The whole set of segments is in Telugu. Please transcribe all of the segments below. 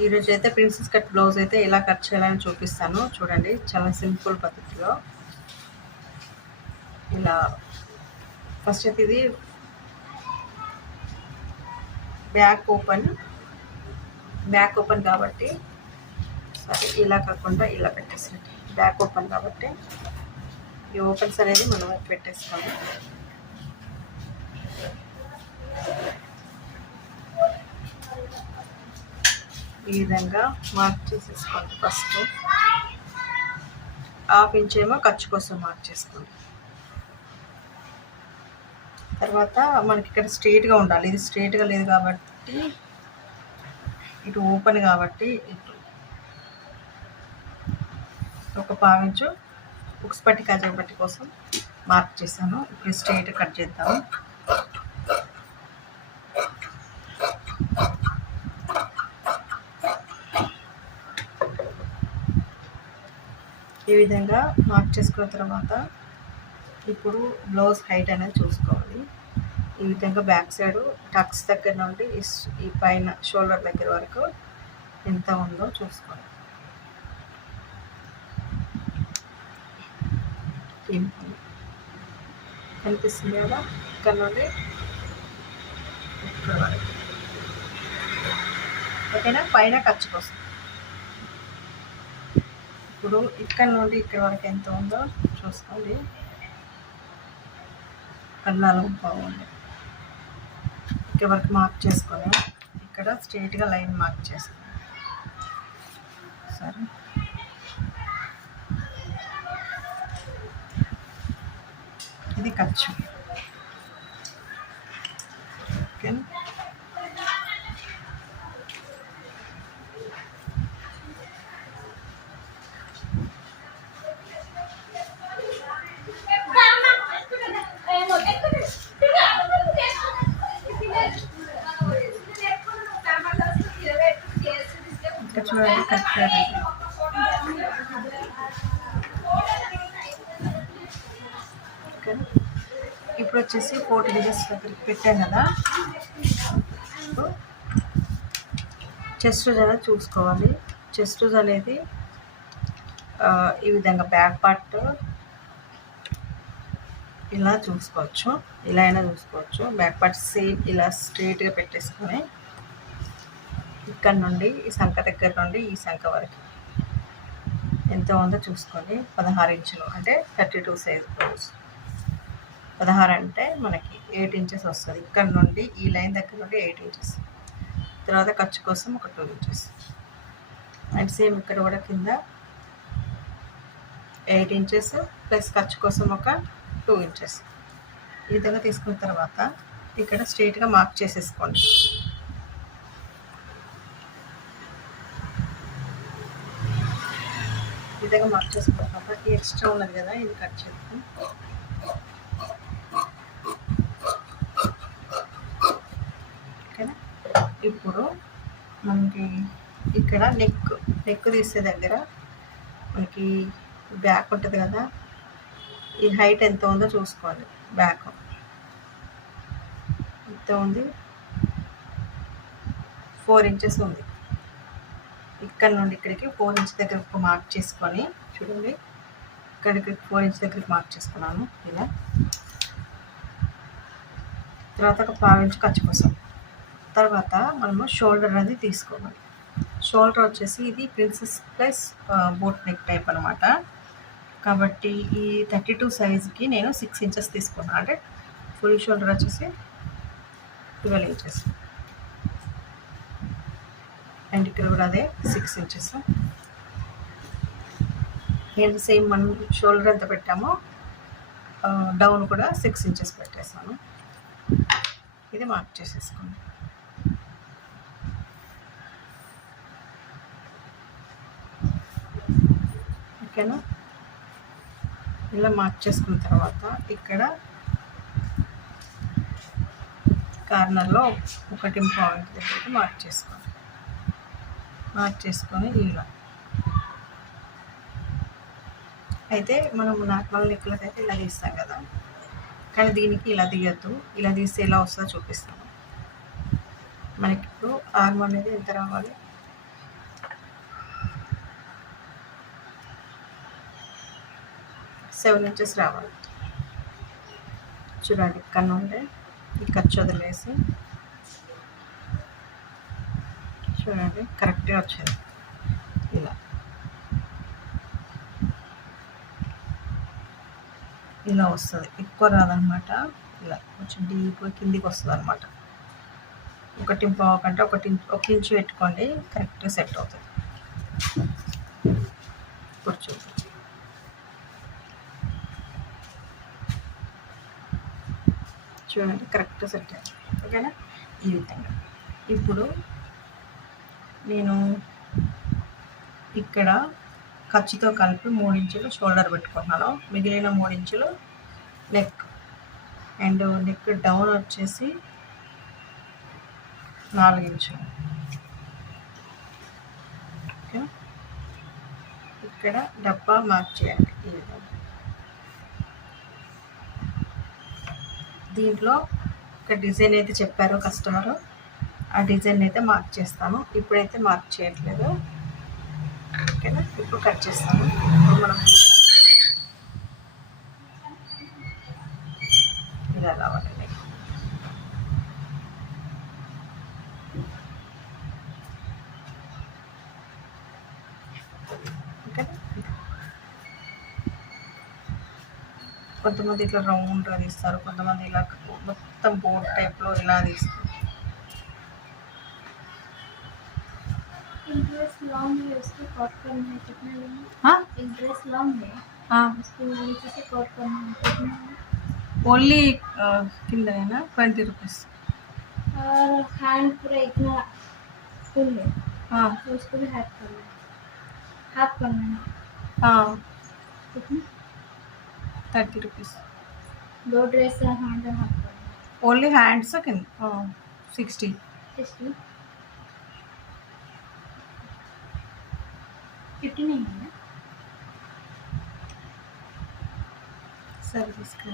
ఈరోజు అయితే ప్రిన్సెస్ కట్ బ్లౌజ్ అయితే ఎలా కట్ చేయాలని చూపిస్తాను. చూడండి చాలా సింపుల్ పద్ధతిలో. ఇలా ఫస్ట్ అయితే ఇది బ్యాక్ ఓపెన్ బ్యాక్ ఓపెన్ కాబట్టి సరే ఇలా కాకుండా ఇలా పెట్టేసండి బ్యాక్ ఓపెన్ కాబట్టి ఈ ఓపెన్స్ అనేది మనం పెట్టేస్తాము. ఈ విధంగా మార్క్ చేసేసుకోండి ఫస్ట్ హాఫ్ ఇంచ్ ఏమో ఖర్చు కోసం మార్క్ చేసుకోండి. తర్వాత మనకి ఇక్కడ స్ట్రైట్గా ఉండాలి. ఇది స్ట్రైట్గా లేదు కాబట్టి ఇటు ఓపెన్ కాబట్టి ఇటు ఒక పావించు బుక్స్ పట్టి కాజా పట్టి కోసం మార్క్ చేశాను. ఇప్పుడు స్ట్రైట్ కట్ చేద్దాము. ఈ విధంగా మార్క్ చేసుకున్న తర్వాత ఇప్పుడు బ్లౌజ్ హైట్ అనేది చూసుకోవాలి. ఈ విధంగా బ్యాక్ సైడ్ టక్స్ దగ్గర నుండి ఈ పైన షోల్డర్ దగ్గర వరకు ఎంత ఉందో చూసుకోవాలి. కనిపిస్తుంది కదా? ఇక్కడ నుండి ఇక్కడ వరకు. ఓకేనా? పైన ఖర్చు వస్తుంది ఇప్పుడు ఇక్కడ నుండి ఇక్కడ వరకు ఎంత ఉందో చూసుకోండి. ఇక్కడ నాలుగు బాగుంది. ఇక్కడ వరకు మార్క్ చేసుకొని ఇక్కడ స్ట్రైట్గా లైన్ మార్క్ చేసుకోండి. సరే. ఇది ఖర్చు. ఓకేనా ఇక్కడ చూడండి కట్ చేయాలి ఇప్పుడు వచ్చేసి ఫోర్టీ డిజెస్ దగ్గరికి పెట్టాం కదా. చెస్ట్ రోజు అనేది చూసుకోవాలి. చెస్ట్ రోజు అనేది ఈ విధంగా బ్యాక్ పార్ట్ ఇలా చూసుకోవచ్చు. ఇలా అయినా చూసుకోవచ్చు. బ్యాక్ పార్ట్ సేమ్ ఇలా స్ట్రైట్గా పెట్టేసుకొని ఇక్కడ నుండి ఈ సంఖ దగ్గర నుండి ఈ సంఖ వరకు. ఎంత ఉందో చూసుకొని పదహారు ఇంచులు అంటే థర్టీ టూ సైజ్ బ్లౌజ్ పదహారు అంటే మనకి ఎయిట్ ఇంచెస్ వస్తుంది. ఇక్కడ నుండి ఈ లైన్ దగ్గర నుండి ఎయిట్ ఇంచెస్. తర్వాత ఖర్చు కోసం ఒక టూ ఇంచెస్. అండ్ సేమ్ ఇక్కడ కూడా కింద ఎయిట్ ఇంచెస్ ప్లస్ ఖర్చు కోసం ఒక టూ ఇంచెస్. ఈ విధంగా తీసుకున్న తర్వాత ఇక్కడ స్ట్రైట్గా మార్క్ చేసేసుకోండి. ఈ విధంగా మార్క్ చేసుకున్న తర్వాత ఎక్స్ట్రా ఉన్నది కదా ఇది కట్ చేద్దాం ఓకేనా ఇప్పుడు మనకి ఇక్కడ నెక్ నెక్ తీసే దగ్గర మనకి బ్యాక్ ఉంటుంది కదా ఈ హైట్ ఎంత ఉందో చూసుకోవాలి బ్యాక్ ఎంత ఉంది? ఫోర్ ఇంచెస్ ఉంది. ఇక్కడ నుండి ఇక్కడికి ఫోర్ ఇంచ్ దగ్గర మార్క్ చేసుకొని చూడండి ఇక్కడికి ఫోర్ ఇంచ్ దగ్గరికి మార్క్ చేసుకున్నాను ఇలా. తర్వాత ఒక పావు ఇంచ్ ఖర్చు కోసం. తర్వాత మనము షోల్డర్ అనేది తీసుకోవాలి. షోల్డర్ వచ్చేసి ఇది princess plus boat neck type అనమాట కాబట్టి ఈ థర్టీ టూ సైజ్కి నేను సిక్స్ ఇంచెస్ తీసుకున్నాను అంటే ఫుల్ షోల్డర్ వచ్చేసి ట్వెల్వ్ ఇంచెస్. అండ్ ఇక్కడ కూడా అదే సిక్స్ ఇంచెస్. నేను సేమ్ మనం షోల్డర్ ఎంత పెట్టామో డౌన్ కూడా సిక్స్ ఇంచెస్ పెట్టేసాను. ఇది మార్క్ చేసేసుకోండి. ఓకేనా? ఇలా మార్క్ చేసుకున్న తర్వాత ఇక్కడ కార్నర్లో ఒకటి పాయింట్ దగ్గరికి మార్క్ చేసుకోండి మార్క్ చేసుకొని ఇలా. అయితే మనం నార్మల్ నెక్లెస్ అయితే ఇలా తీస్తాం కదా. కానీ దీనికి ఇలా తీయద్దు. ఇలా తీస్తే ఎలా వస్తుందో చూపిస్తాను. మనకి ఇప్పుడు ఆర్మ్ అనేది ఎంత రావాలి? సెవెన్ ఇంచెస్ రావాలి. చూడండి ఇక్కడ నుండి ఈ ఖర్చు వదిలేసి. చూడండి కరెక్ట్గా వచ్చింది. ఇలా. ఇలా వస్తుంది. ఎక్కువ రాదనమాట. ఇలా కొంచెం డీప్ కిందికి వస్తుంది అనమాట ఒకటి పావు కంటే ఒకటి ఒక ఇంచు పెట్టుకోండి కరెక్ట్గా సెట్ అవుతుంది ఇప్పుడు చూద్దాం చూడండి కరెక్ట్ సెట్ అయింది ఓకేనా? ఈ విధంగా. ఇప్పుడు నేను ఇక్కడ ఖర్చుతో కలిపి మూడించులు షోల్డర్ పెట్టుకుంటున్నాను. మిగిలిన మూడించులు నెక్ అండ్ నెక్ డౌన్ వచ్చేసి నాలుగు ఇంచులు. ఓకే? ఇక్కడ డబ్బా మార్చేయండి ఈ విధంగా. దీంట్లో ఒక డిజైన్ అయితే చెప్పారు కస్టమర్. ఆ డిజైన్ అయితే మార్క్ చేస్తాను ఇప్పుడైతే మార్క్ చేయట్లేదు. ఓకేనా? ఇప్పుడు కట్ చేస్తాను మనం ఇలా రావాలండి కొంతమంది ఇట్లా రౌండ్గా తీస్తారు కొంతమంది ఇలా మొత్తం బోర్డ్ టైప్లో ఇలా తీస్తారు ड्रेस लॉन्ग है उसको कट करना है कितना लेंगे हाँ? एक ड्रेस लॉन्ग है हाँ, उसको नीचे से कट करना है कितना है ఓన్లీ కిందనేనా ట్వంటీ రూపీస్ और हैंड पूरा इतना फुल है तो उसको भी हाफ करना है हाफ करना है कितना थर्टी रुपीस दो dress hand and only hands sixty sixty fifty नहीं? है? सर्विस का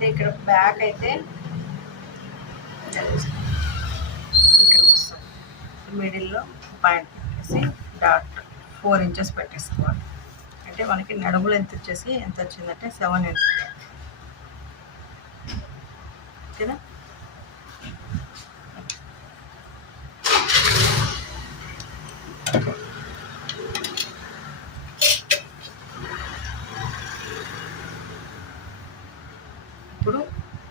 అయితే ఇక్కడ బ్యాక్ అయితే ఇక్కడ వస్తుంది. మిడిల్లో పాయింట్ పెట్టేసి డాట్ ఫోర్ ఇంచెస్ పెట్టేసుకోవాలి. అంటే మనకి నడుములు ఎంత వచ్చేసి ఎంత వచ్చిందంటే సెవెన్ ఇంచెస్ ఓకేనా? ఇప్పుడు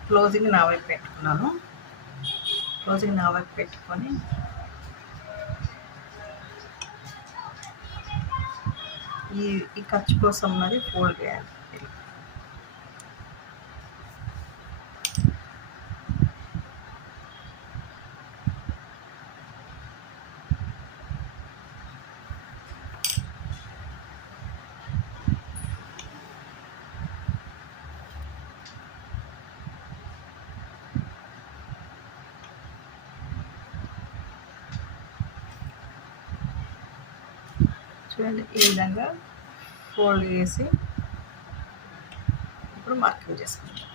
క్లోజింగ్ నా వైపు పెట్టుకున్నాను. క్లోజింగ్ నా వైపు పెట్టుకొని ఈ ఈ ఖర్చు కోసం ఉన్నది ఫోల్డ్ చేయాలి ఇలా. చూడండి ఈ విధంగా ఫోల్డ్ చేసి ఇప్పుడు మార్కింగ్ చేసుకుంటాం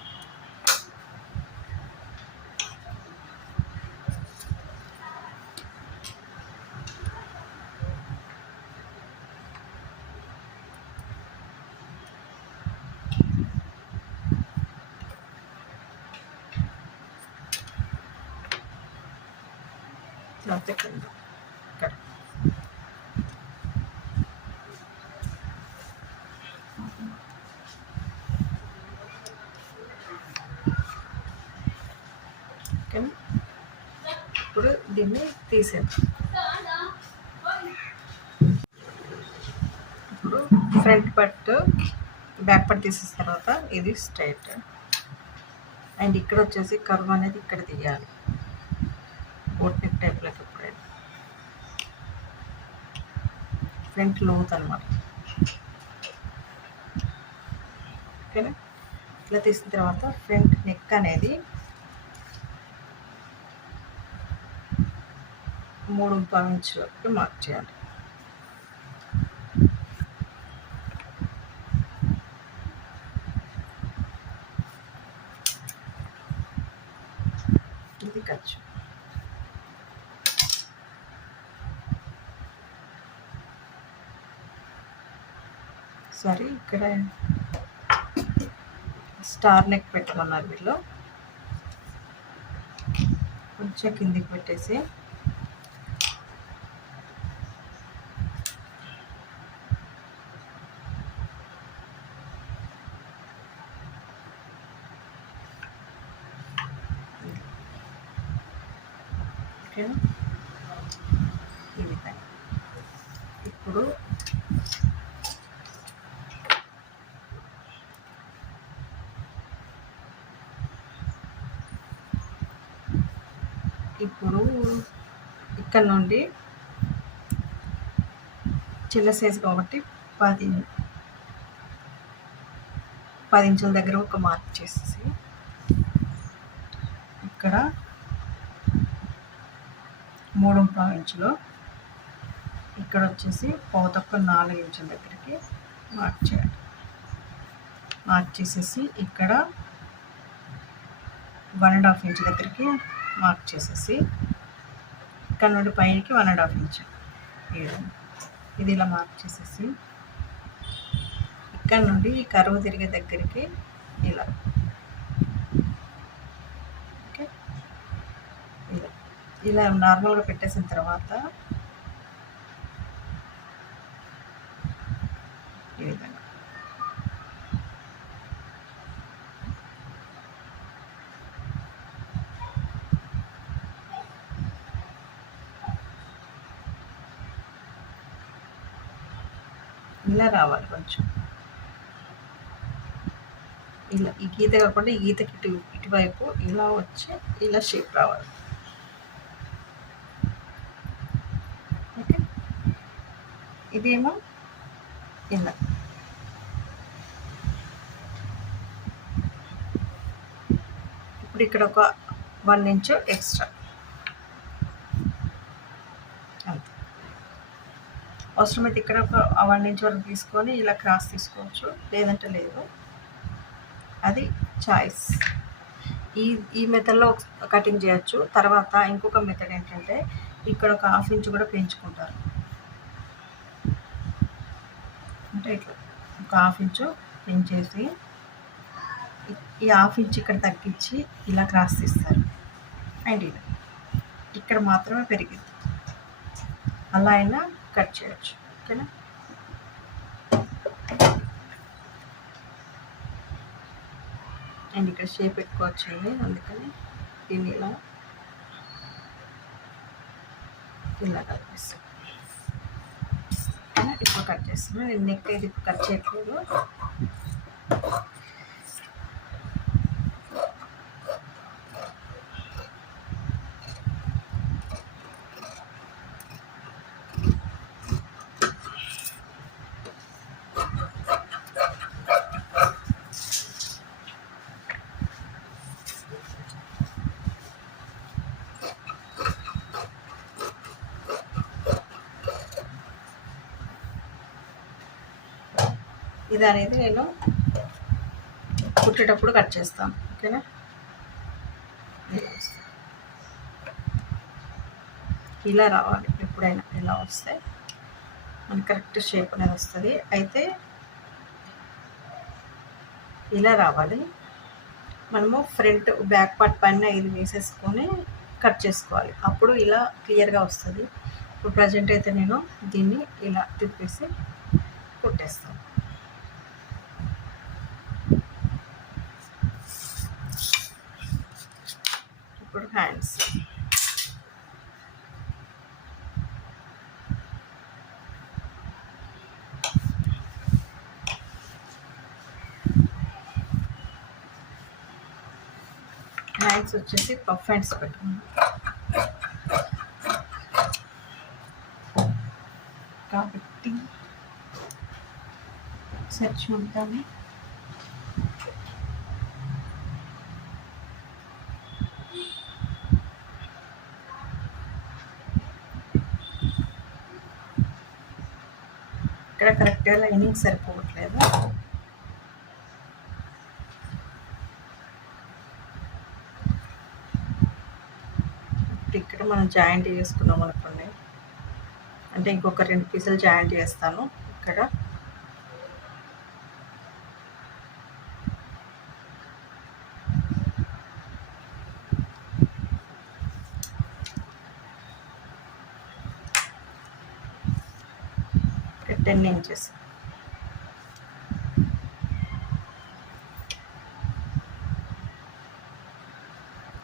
లేకపోతే కింద ఇప్పుడు దీన్ని తీసేద్దాం. ఇప్పుడు ఫ్రంట్ పట్ బ్యాక్ పట్ తీసిన తర్వాత ఇది స్ట్రైట్. అండ్ ఇక్కడ వచ్చేసి కర్వ్ అనేది ఇక్కడ తీయాలి. బోట్ నెక్ టైప్లోకి ఎప్పుడైనా. ఫ్రంట్ లోత్ అనమాట ఓకేనా? ఇట్లా తీసిన తర్వాత ఫ్రంట్ నెక్ అనేది మూడు పావు వరకు మార్క్ చేయాలి. ఇది ఖర్చు. సారీ ఇక్కడ స్టార్ నెక్ పెట్టమన్నారు వీళ్ళు. కొంచెం కిందికి పెట్టేసి ఓకేనా ఇప్పుడు ఇప్పుడు ఇక్కడ నుండి చిన్న సైజు కాబట్టి పది పది ఇంచుల దగ్గర ఒక మార్క్ చేసేసి ఇక్కడ మూడు ఇక్కడ వచ్చేసి పోతొక్క నాలుగు ఇంచుల దగ్గరికి మార్క్ చేయాలి. మార్క్ చేసేసి ఇక్కడ వన్ అండ్ హాఫ్ ఇంచ్ దగ్గరికి మార్క్ చేసేసి ఇక్కడ నుండి పైకి వన్ అండ్ హాఫ్ ఇంచ్. ఇది ఇలా మార్క్ చేసేసి ఇక్కడ నుండి ఈ కరువు తిరిగే దగ్గరికి ఇలా ఓకే ఇలా ఇలా నార్మల్గా పెట్టేసిన తర్వాత ఈ విధంగా. ఇలా రావాలి కొంచెం. ఇలా ఈ గీత కాకుండా ఈ గీతకి ఇటు ఇటువైపు ఇలా వచ్చి ఇలా షేప్ రావాలి ఓకే ఇదేమో ఇలా ఇప్పుడు ఇక్కడ ఒక వన్ ఇంచ్ ఎక్స్ట్రా. అంతే. అవసరమైతే ఇక్కడ ఒక వన్ ఇంచ్ వరకు తీసుకొని ఇలా క్రాస్ తీసుకోవచ్చు. లేదంటే లేదు. అది చాయిస్. ఈ ఈ మెథడ్లో కటింగ్ చేయొచ్చు. తర్వాత ఇంకొక మెథడ్ ఏంటంటే ఇక్కడ ఒక హాఫ్ ఇంచ్ కూడా పెంచుకుంటారు. అంటే ఇట్లా ఒక హాఫ్ ఇంచు పెంచేసి ఈ- హాఫ్ ఇంచ్ ఇక్కడ తగ్గించి ఇలా క్రాస్ తీస్తారు అండ్ ఇలా. ఇక్కడ మాత్రమే పెరిగింది. అలా అయినా కట్ చేయొచ్చు. ఓకేనా? అండ్ ఇక్కడ షేప్ ఎక్కువ వచ్చింది అందుకని దీన్ని ఇలా ఇలా కనిపిస్తుంది ఇప్పుడు కట్ చేస్తున్నాను నేను నెక్ అయితే ఇప్పుడు కట్ చేయట్లేదు. ఇది అనేది నేను కుట్టేటప్పుడు కట్ చేస్తాను ఓకేనా? ఇలా రావాలి ఎప్పుడైనా ఇలా వస్తే. మనకి కరెక్ట్ షేప్ అనేది వస్తుంది. అయితే ఇలా రావాలి. మనము ఫ్రంట్ బ్యాక్ పార్ట్ పైన ఇది వేసేసుకొని కట్ చేసుకోవాలి. అప్పుడు ఇలా క్లియర్గా వస్తుంది. ఇప్పుడు ప్రజెంట్ అయితే నేను దీన్ని ఇలా తిప్పేసి కుట్టేస్తాను. upper hands. హ్యాండ్స్ వచ్చేసి పఫ్ హ్యాండ్స్ పెట్టుకున్నాం కాబట్టి సెర్చ్ ఉంటాను ఇక్కడ లైనింగ్ సరిపోవట్లేదు. ఇక్కడ మనం జాయింట్ చేసుకున్నాం అనుకోండి. అంటే ఇంకొక రెండు పీసులు జాయింట్ చేస్తాను. ఇక్కడ టెన్ ఇంచెస్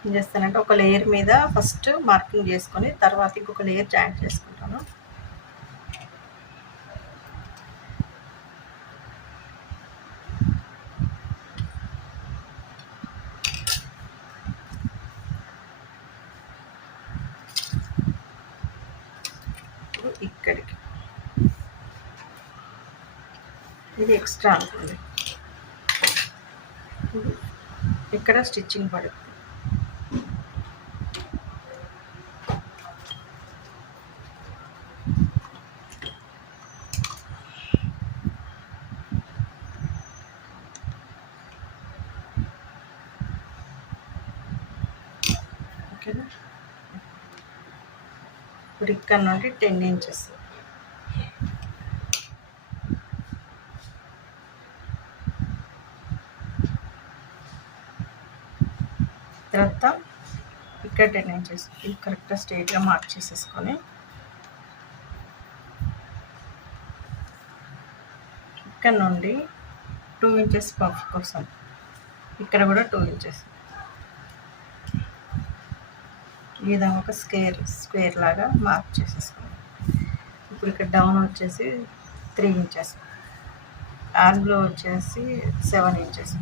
ఏం చేస్తానంటే ఒక లేయర్ మీద ఫస్ట్ మార్కింగ్ చేసుకొని తర్వాత ఇంకొక లేయర్ జాయింట్ చేసుకుంటాను ఇప్పుడు ఇక్కడికి ఇది ఎక్స్ట్రా అనుకోండి. ఇక్కడ స్టిచ్చింగ్ పడుతుంది? ఓకేనా? ఇప్పుడు ఇక్కడ నుండి టెన్ ఇంచెస్ తర్వాత కరెక్ట్గా టెన్ ఇంచెస్ ఇది కరెక్ట్గా స్ట్రైట్గా మార్క్ చేసేసుకొని ఇక్కడ నుండి టూ ఇంచెస్ పఫ్ కోసం ఇక్కడ కూడా టూ ఇంచెస్. ఈ విధంగా ఒక స్క్వేర్ స్క్వేర్ లాగా మార్క్ చేసేసుకోండి ఇప్పుడు ఇక్కడ డౌన్ వచ్చేసి త్రీ ఇంచెస్ ఆర్మ్లో వచ్చేసి సెవెన్ ఇంచెస్.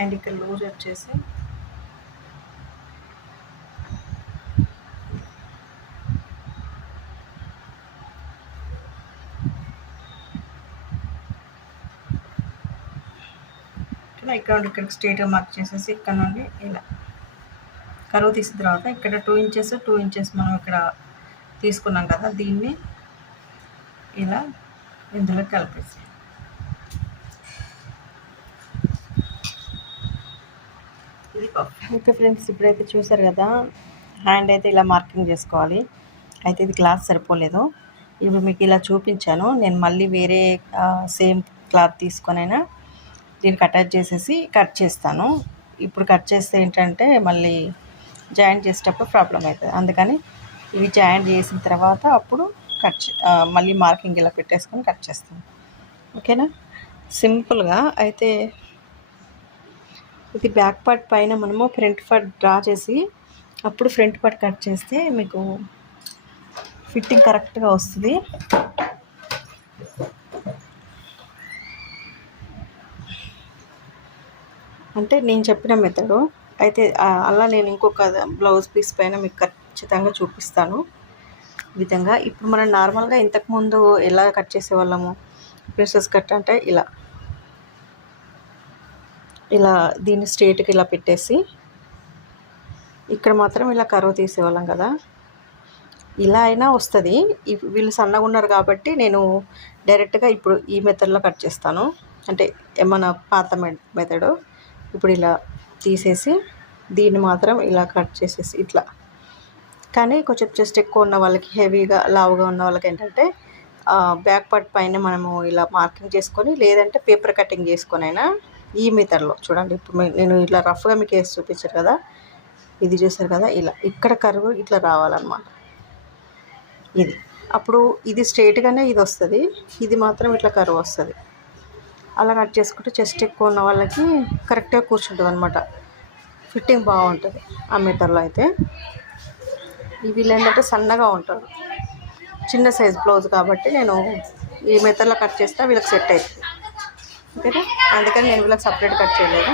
అండ్ ఇక్కడ లూజ్ వచ్చేసి ఇలా ఇక్కడ నుండి ఇక్కడ స్ట్రేట్గా మార్క్ చేసేసి ఇక్కడ నుండి ఇలా. కరువు తీసిన తర్వాత ఇక్కడ టూ ఇంచెస్ టూ ఇంచెస్ మనం ఇక్కడ తీసుకున్నాం కదా దీన్ని ఇలా ఇందులో కలిపేసి. ఇది ఓకే ఫ్రెండ్స్ ఇప్పుడైతే చూసారు కదా హ్యాండ్ అయితే ఇలా మార్కింగ్ చేసుకోవాలి. అయితే ఇది క్లాత్ సరిపోలేదు. ఇప్పుడు మీకు ఇలా చూపించాను. నేను మళ్ళీ వేరే సేమ్ క్లాత్ తీసుకొనైనా దీనికి అటాచ్ చేసేసి కట్ చేస్తాను. ఇప్పుడు కట్ చేస్తే ఏంటంటే మళ్ళీ జాయింట్ చేసేటప్పుడు ప్రాబ్లం అవుతుంది. అందుకని ఇవి జాయింట్ చేసిన తర్వాత అప్పుడు కట్ మళ్ళీ మార్కింగ్ ఇలా పెట్టేసుకొని కట్ చేస్తాను. ఓకేనా? సింపుల్గా అయితే ఇది బ్యాక్ పార్ట్ పైన మనము ఫ్రంట్ పార్ట్ డ్రా చేసి అప్పుడు ఫ్రంట్ పార్ట్ కట్ చేస్తే మీకు ఫిట్టింగ్ కరెక్ట్గా వస్తుంది. అంటే నేను చెప్పిన మెథడు. అయితే అలా నేను ఇంకొక బ్లౌజ్ పీస్ పైన మీకు ఖచ్చితంగా చూపిస్తాను. ఈ విధంగా ఇప్పుడు మనం నార్మల్గా ఇంతకుముందు ఎలా కట్ చేసేవాళ్ళము? ప్రిన్సెస్ కట్ అంటే ఇలా. ఇలా దీన్ని స్ట్రేట్కి ఇలా పెట్టేసి ఇక్కడ మాత్రం ఇలా కరువు తీసేవాళ్ళం కదా. ఇలా అయినా వస్తుంది. వీళ్ళు సన్నగా ఉన్నారు కాబట్టి నేను డైరెక్ట్గా ఇప్పుడు ఈ మెథడ్లో కట్ చేస్తాను. అంటే ఏమన్నా పాత మెథడు. ఇప్పుడు ఇలా తీసేసి దీన్ని మాత్రం ఇలా కట్ చేసేసి ఇట్లా. కానీ కొంచెం చెస్ట్ ఎక్కువ ఉన్న వాళ్ళకి హెవీగా లావుగా ఉన్న వాళ్ళకి ఏంటంటే బ్యాక్ పార్ట్ పైన మనము ఇలా మార్కింగ్ చేసుకొని లేదంటే పేపర్ కటింగ్ చేసుకొని అయినా ఈ మెథడ్లో చూడండి. ఇప్పుడు నేను ఇట్లా రఫ్గా మీకు వేసి చూపించారు కదా. ఇది చూసారు కదా ఇలా. ఇక్కడ కరువు ఇట్లా రావాలన్నమాట. ఇది. అప్పుడు ఇది స్ట్రైట్గానే ఇది వస్తుంది. ఇది మాత్రం ఇట్లా కరువు వస్తుంది. అలా కట్ చేసుకుంటే చెస్ట్ ఎక్కువ ఉన్న వాళ్ళకి కరెక్ట్గా కూర్చుంటుంది అనమాట ఫిట్టింగ్ బాగుంటుంది ఆ మీటర్లో అయితే. ఈ వీళ్ళు ఏంటంటే సన్నగా ఉంటారు. చిన్న సైజ్ బ్లౌజ్ కాబట్టి నేను ఈ మెథడ్లో కట్ చేస్తే వీళ్ళకి సెట్ అవుతుంది ఓకేనా? అందుకని నేను వీళ్ళకి సపరేట్ కట్ చేయలేదు.